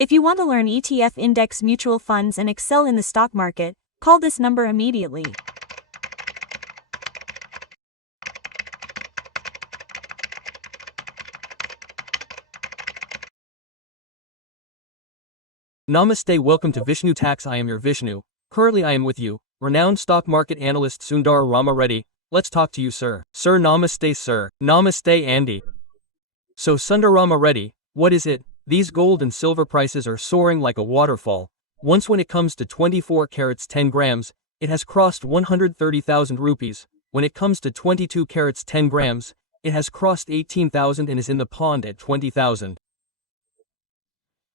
If you want to learn ETF index mutual funds and excel in the stock market, call this number immediately. Namaste, welcome to Vishnu Tax. I am your Vishnu. Currently I am with you, renowned stock market analyst Sundara Rami Reddy. Let's talk to you, sir. Sir, namaste, sir. Namaste, Andy. So Sundara Rami Reddy, what is it? These gold and silver prices are soaring like a waterfall. Once when it comes to 24 carats 10 grams, it has crossed 130,000 rupees. When it comes to 22 carats 10 grams, it has crossed 18,000 and is in the pond at 20,000.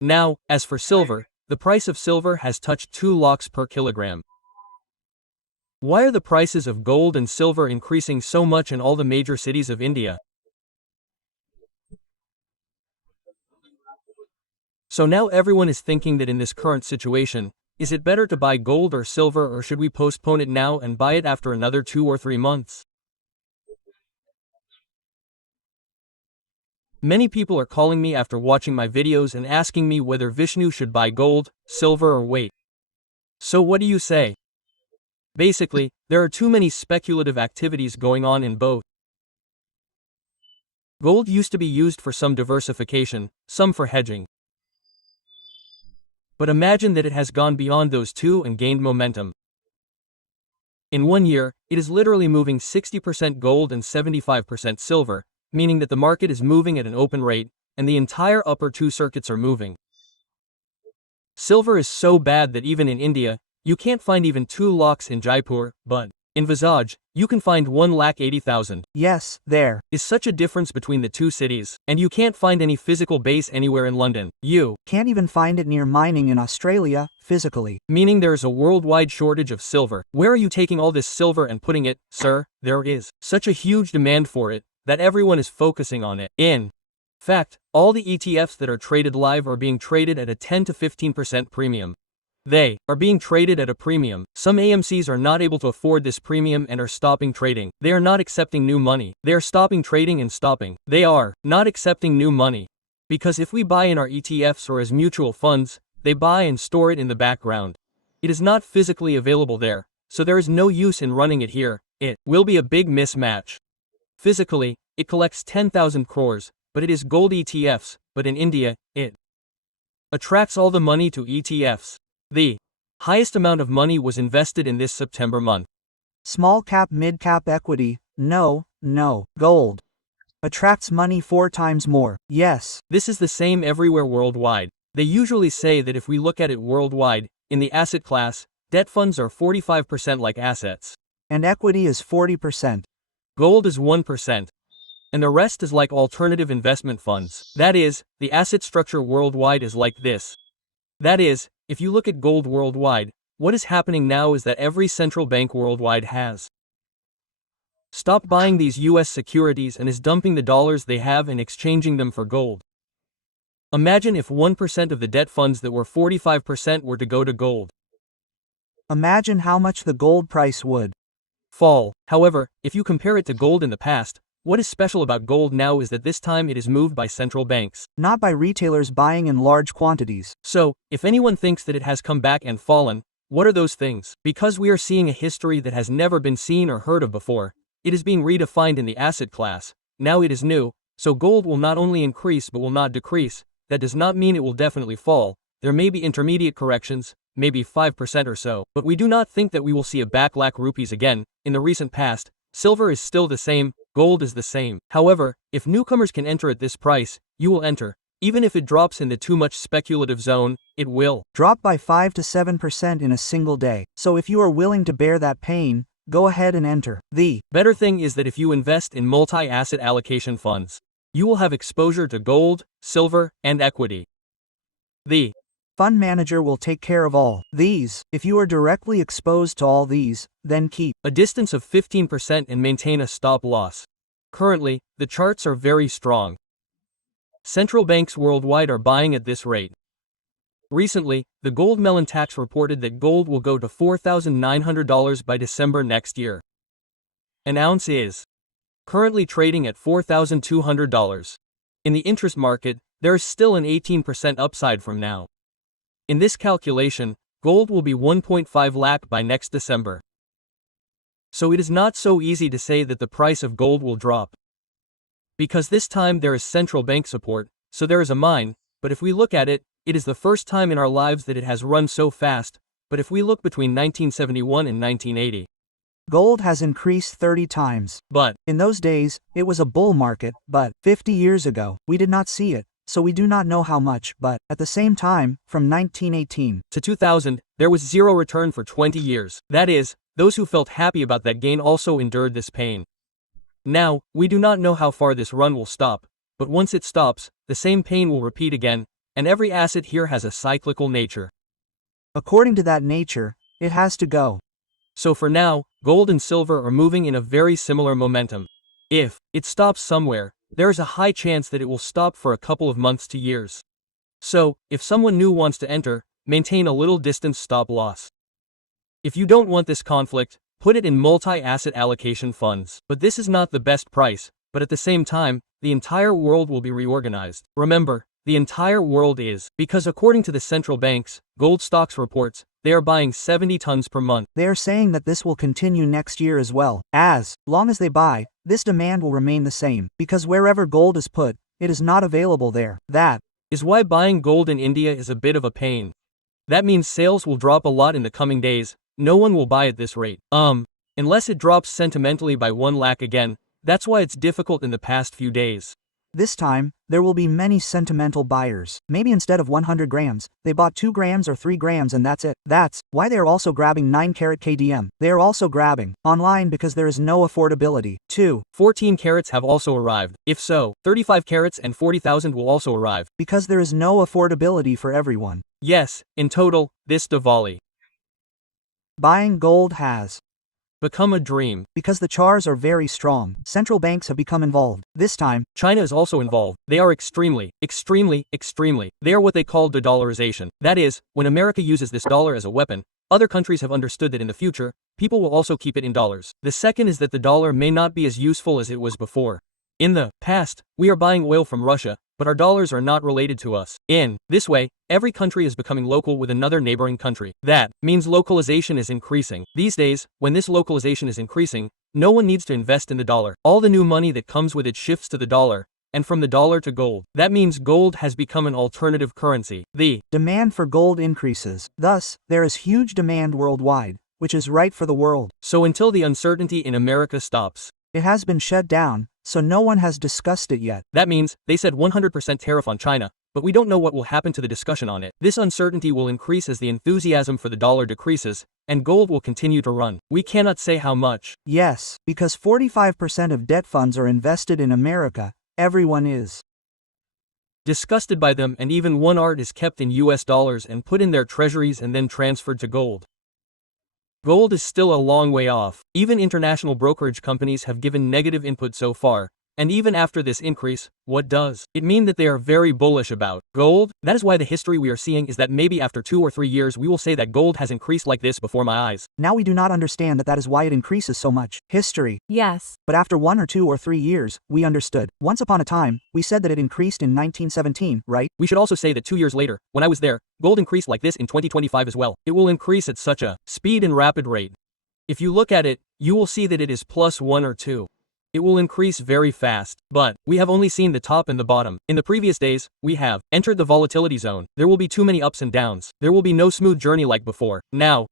Now, as for silver, the price of silver has touched 2 lakhs per kilogram. Why are the prices of gold and silver increasing so much in all the major cities of India? So now everyone is thinking that in this current situation, is it better to buy gold or silver, or should we postpone it now and buy it after another 2 or 3 months? Many people are calling me after watching my videos and asking me whether Vishnu should buy gold, silver or wait. So what do you say? Basically, there are too many speculative activities going on in both. Gold used to be used for some diversification, some for hedging. But imagine that it has gone beyond those two and gained momentum. In 1 year, it is literally moving 60% gold and 75% silver, meaning that the market is moving at an open rate, and the entire upper 2 circuits are moving. Silver is so bad that even in India, you can't find even 2 lakhs in Jaipur, but in Visage, you can find 1,80,000. Yes, there is such a difference between the 2 cities, and you can't find any physical base anywhere in London. You can't even find it near mining in Australia, physically. Meaning there is a worldwide shortage of silver. Where are you taking all this silver and putting it, sir? There is such a huge demand for it, that everyone is focusing on it. In fact, all the ETFs that are traded live are being traded at a 10 to 15% premium. They are being traded at a premium. Some AMCs are not able to afford this premium and are stopping trading. They are not accepting new money. They are stopping trading and stopping. They are not accepting new money. Because if we buy in our ETFs or as mutual funds, they buy and store it in the background. It is not physically available there, so there is no use in running it here. It will be a big mismatch. Physically, it collects 10,000 crores, but it is gold ETFs, but in India, it attracts all the money to ETFs. The highest amount of money was invested in this September month. Small cap, mid cap equity, no, gold attracts money 4 times more, yes. This is the same everywhere worldwide. They usually say that if we look at it worldwide, in the asset class, debt funds are 45% like assets. And equity is 40%. Gold is 1%. And the rest is like alternative investment funds. That is, the asset structure worldwide is like this. That is, if you look at gold worldwide, what is happening now is that every central bank worldwide has stopped buying these US securities and is dumping the dollars they have and exchanging them for gold. Imagine if 1% of the debt funds that were 45% were to go to gold. Imagine how much the gold price would fall. However, if you compare it to gold in the past, what is special about gold now is that this time it is moved by central banks, not by retailers buying in large quantities. So, if anyone thinks that it has come back and fallen, what are those things? Because we are seeing a history that has never been seen or heard of before, it is being redefined in the asset class. Now it is new, so gold will not only increase but will not decrease. That does not mean it will definitely fall. There may be intermediate corrections, maybe 5% or so, but we do not think that we will see a lakh rupees again. In the recent past, silver is still the same, gold is the same. However, if newcomers can enter at this price, you will enter. Even if it drops in the too much speculative zone, it will drop by 5 to 7% in a single day. So if you are willing to bear that pain, go ahead and enter. The better thing is that if you invest in multi-asset allocation funds, you will have exposure to gold, silver, and equity. The fund manager will take care of all these. If you are directly exposed to all these, then keep a distance of 15% and maintain a stop loss. Currently, the charts are very strong. Central banks worldwide are buying at this rate. Recently, the Gold Melon Tax reported that gold will go to $4,900 by December next year. An ounce is currently trading at $4,200. In the interest market, there is still an 18% upside from now. In this calculation, gold will be 1.5 lakh by next December. So it is not so easy to say that the price of gold will drop. Because this time there is central bank support, so there is a mine, but if we look at it, it is the first time in our lives that it has run so fast, but if we look between 1971 and 1980, Gold has increased 30 times. but In those days, it was a bull market, but 50 years ago, we did not see it, so we do not know how much, but at the same time, from 1918 to 2000, there was zero return for 20 years. That is, those who felt happy about that gain also endured this pain. Now, we do not know how far this run will stop, but once it stops, the same pain will repeat again, and every asset here has a cyclical nature. According to that nature, it has to go. So for now, gold and silver are moving in a very similar momentum. If it stops somewhere, there is a high chance that it will stop for a couple of months to years. So, if someone new wants to enter, maintain a little distance stop loss. If you don't want this conflict, put it in multi-asset allocation funds. But this is not the best price, but at the same time, the entire world will be reorganized. Remember, the entire world is, because according to the central banks, gold stocks reports, they are buying 70 tons per month. They are saying that this will continue next year as well. As long as they buy, this demand will remain the same, because wherever gold is put, it is not available there. That is why buying gold in India is a bit of a pain. That means sales will drop a lot in the coming days. No one will buy at this rate. Unless it drops sentimentally by 1 lakh again. That's why it's difficult in the past few days. this time, there will be many sentimental buyers. Maybe instead of 100 grams, they bought 2 grams or 3 grams and that's it. That's why they are also grabbing 9-carat KDM. They are also grabbing online because there is no affordability. 2. 14 carats have also arrived. If so, 35 carats and 40,000 will also arrive. Because there is no affordability for everyone. Yes, in total, this Diwali Buying gold has become a dream. because the chars are very strong. Central banks have become involved. This time, China is also involved. They are extremely. They are what they call de-dollarization. That is, when America uses this dollar as a weapon, other countries have understood that in the future, people will also keep it in dollars. The second is that the dollar may not be as useful as it was before. In the past, we are buying oil from Russia, but our dollars are not related to us. In this way, every country is becoming local with another neighboring country. That means localization is increasing. These days, when this localization is increasing, no one needs to invest in the dollar. All the new money that comes with it shifts to the dollar, and from the dollar to gold. That means gold has become an alternative currency. The demand for gold increases. Thus, there is huge demand worldwide, which is right for the world. So until the uncertainty in America stops, It has been shut down, so no one has discussed it yet. that means they said 100% tariff on China, but we don't know what will happen to the discussion on it. This uncertainty will increase as the enthusiasm for the dollar decreases, and gold will continue to run. We cannot say how much. Yes, because 45% of debt funds are invested in America, everyone is Disgusted by them, and even one art is kept in US dollars and put in their treasuries and then transferred to gold. Gold is still a long way off. Even international brokerage companies have given negative input so far. And even after this increase, what does it mean that they are very bullish about gold? That is why the history we are seeing is that maybe after 2 or 3 years we will say that gold has increased like this before my eyes. Now we do not understand that is why it increases so much. History. Yes. But after 1 or 2 or 3 years, we understood. Once upon a time, we said that it increased in 1917, right? We should also say that 2 years later, when I was there, gold increased like this in 2025 as well. It will increase at such a speed and rapid rate. If you look at it, you will see that it is plus 1 or 2. It will increase very fast, but we have only seen the top and the bottom. In the previous days, we have entered the volatility zone. There will be too many ups and downs. There will be no smooth journey like before. Now,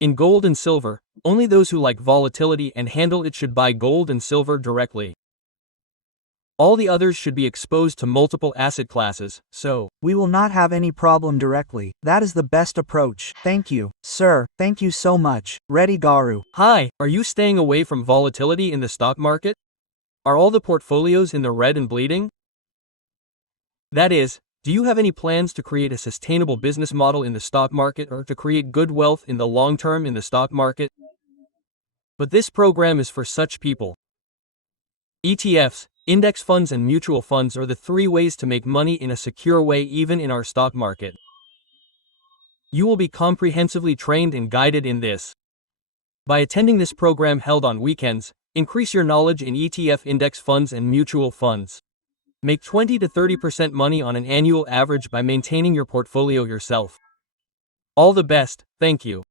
in gold and silver, only those who like volatility and handle it should buy gold and silver directly. All the others should be exposed to multiple asset classes, so We will not have any problem directly. That is the best approach. Thank you, sir. Thank you so much. Reddy Garu. hi, are you staying away from volatility in the stock market? Are all the portfolios in the red and bleeding? That is, do you have any plans to create a sustainable business model in the stock market or to create good wealth in the long term in the stock market? But this program is for such people. ETFs, index funds and mutual funds are the 3 ways to make money in a secure way even in our stock market. You will be comprehensively trained and guided in this. By attending this program held on weekends, increase your knowledge in ETF index funds and mutual funds. Make 20 to 30% money on an annual average by maintaining your portfolio yourself. All the best, thank you.